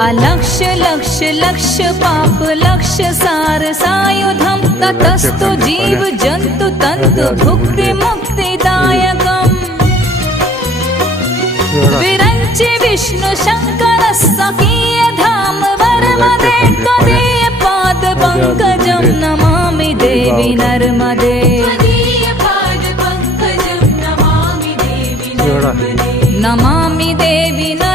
अलक्ष्य लक्ष्य लक्ष्य पाप लक्ष्य सार सायुधम ततस्तु जीव जंतु तंतु भुक्ति मुक्तिदायकम् विरंचि विष्णु शंकर सकीय धाम वरमदे त्वदीय पाद पंकजं नमामि देवी नर्मदे नमामि देवी नर्मदे।